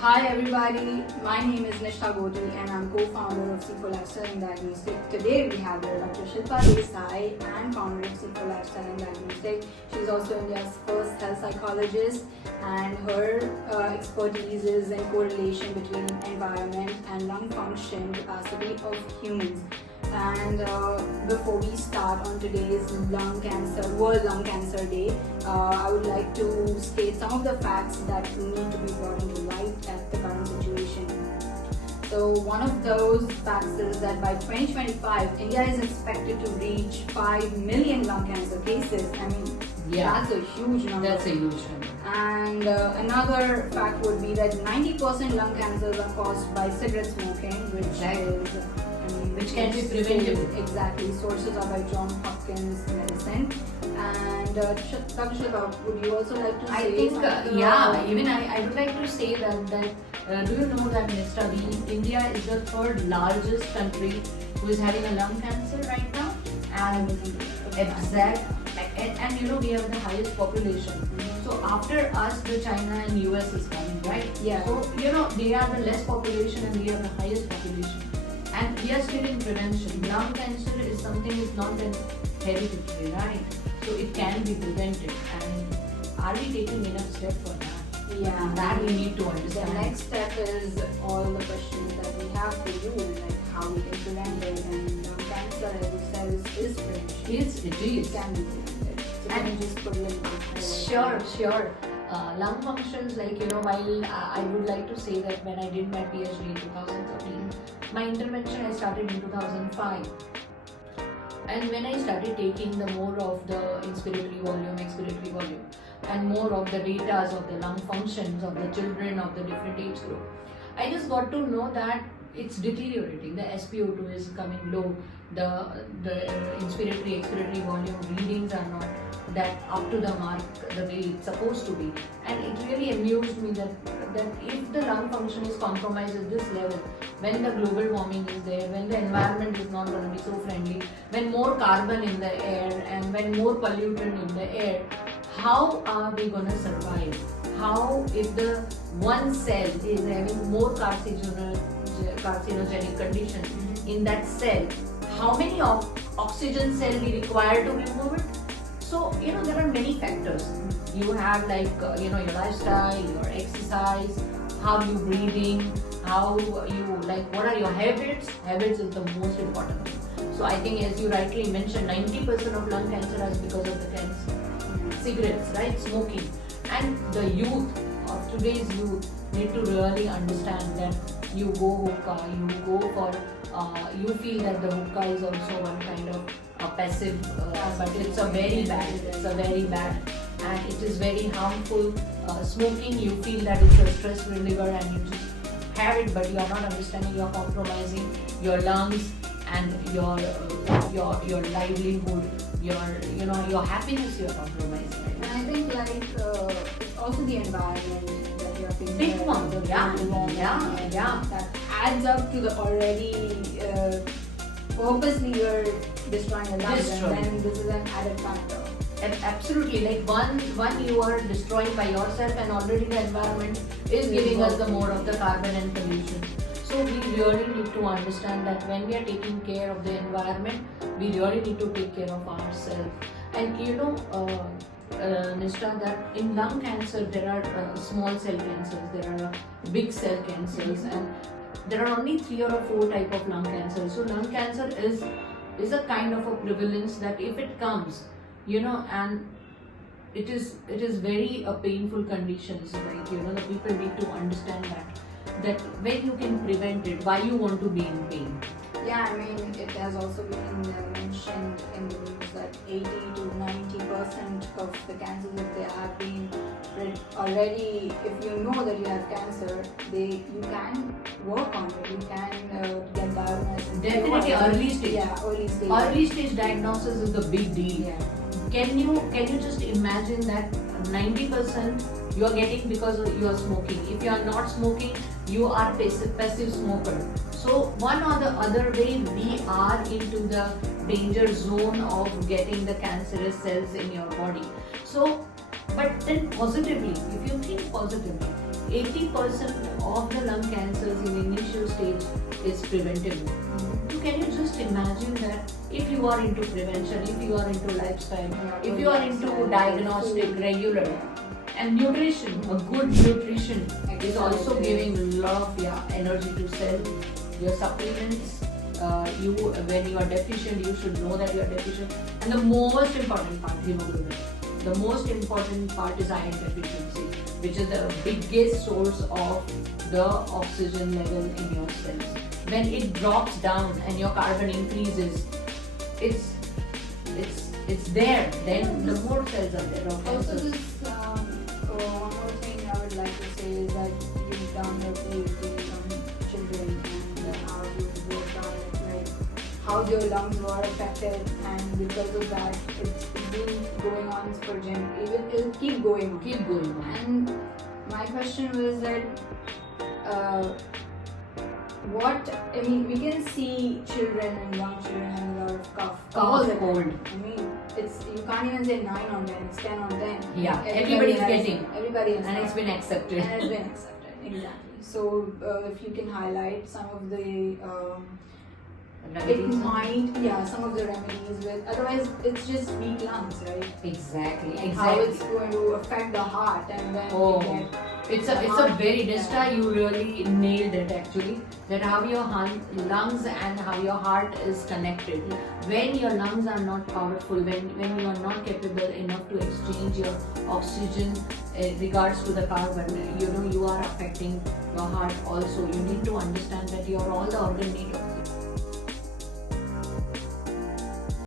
Hi everybody, my name is Nishtha Goti and I'm co-founder of C4 Lifestyle and Diagnostic. Today we have here Dr.Shilpa and founder of C4 Lifestyle and Diagnostic. She's also India's first health psychologist, and her expertise is in correlation between environment and lung function capacity of humans. And before we start on today's World Lung Cancer Day, I would like to state some of the facts that need to be brought into light at the current situation. So one of those facts is that by 2025, India is expected to reach 5 million lung cancer cases. I mean, that's a huge number. That's a huge number. And another fact would be that 90% lung cancers are caused by cigarette smoking, which can be preventable. Exactly. Sources are by John Hopkins Medicine. And Dr. Shilpa, would you also like to say something? I would like to say that do you know that India is the third largest country who is having a lung cancer right now, and we have the highest population. So after us, the China and US is coming, right? Yeah. So they are the less population and we have the highest population. And we are still in prevention. Lung cancer is something is not that hereditary, right? So it can be prevented. And are we taking enough steps for that? Yeah. That we need to understand. The next step is all the questions that we have for you, like how we can prevent it. And lung cancer, as you said, is prevention. It is. It can be prevented. So can you just put a little bit forward? Sure. Lung functions, while I would like to say that when I did my PhD in 2013, my intervention I started in 2005. And when I started taking the more of the inspiratory volume, and more of the data of the lung functions of the children of the different age group, I just got to know that it's deteriorating. The SpO2 is coming low. The inspiratory, expiratory volume readings are not that up to the mark the way it's supposed to be. And it really amused me that if the lung function is compromised at this level, when the global warming is there, when the environment is not going to be so friendly, when more carbon in the air and when more pollutant in the air, how are we going to survive? How, if the one cell is having more carcinogenic condition in that cell, how many oxygen cell we require to remove it? So, there are many factors. You have your lifestyle, your exercise, how you breathing, what are your habits? Habits is the most important thing. So I think, as you rightly mentioned, 90% of lung cancer is because of the cigarettes, right? Smoking. And the youth of today's youth need to really understand that you go hookah, you feel that the hookah is also one kind of passive, but it's a very bad, and it is very harmful. Smoking, you feel that it's a stress reliever and you just have it, but you are not understanding you're compromising your lungs and your livelihood, your happiness you're compromising. And I think it's also the environment that you're facing. Big one, that adds up to the already purposely you're destroying the lungs, and then this is an added factor. Absolutely, one you are destroying by yourself, and already the environment is giving us the more of the carbon and pollution. So we really need to understand that when we are taking care of the environment, we really need to take care of ourselves. And Nishtha, that in lung cancer there are small cell cancers, there are big cell cancers, and there are only 3 or 4 type of lung cancer. So lung cancer is a kind of a prevalence that if it comes, and it is very painful conditions, right? The people need to understand that when you can prevent it, why you want to be in pain. Yeah, I mean, it has also been mentioned in the news that 80 to 90% of the cancers that they have been already, if you know that you have cancer, you can work on it, you can get diagnosed. Definitely early stage. Yeah, early stage. Early stage diagnosis is the big deal. Yeah. Can you just imagine that 90% you are getting because you are smoking. If you are not smoking, you are passive smoker. So one or the other way, we are into the danger zone of getting the cancerous cells in your body. So, but then positively, if you think positively, 80% of the lung cancers in initial stage is preventable. So can you just imagine that if you are into prevention, if you are into lifestyle, if you are into diagnostic, regular, and nutrition, a good nutrition is also giving a lot of energy to cell. Your supplements, when you are deficient, you should know that you are deficient. And the most important part, hemoglobin. The most important part is iron deficiency, which is the biggest source of the oxygen level in your cells. When it drops down and your carbon increases, it's there. Then the more cells are there. Also, one more thing I would like to say is that you've done your PhD on children and how you worked on it, like how their lungs were affected, and because of that, it's been going on for Jim. It'll keep going on. Keep going on. And my question was that, we can see children and young children having a lot of cough. Cold. I mean, you can't even say 9 on 10, it's 10 on 10. Yeah, everybody's getting. Everybody has. And it's been accepted. And it's been accepted, exactly. So, if you can highlight some of the some of the remedies with, otherwise it's just weak lungs, right? Exactly. How it's going to affect the heart, and then it's a very Nishta, you really nailed it actually, that how your lungs and how your heart is connected. When your lungs are not powerful, when you are not capable enough to exchange your oxygen regards to the carbon, you are affecting your heart also. You need to understand that all the organ need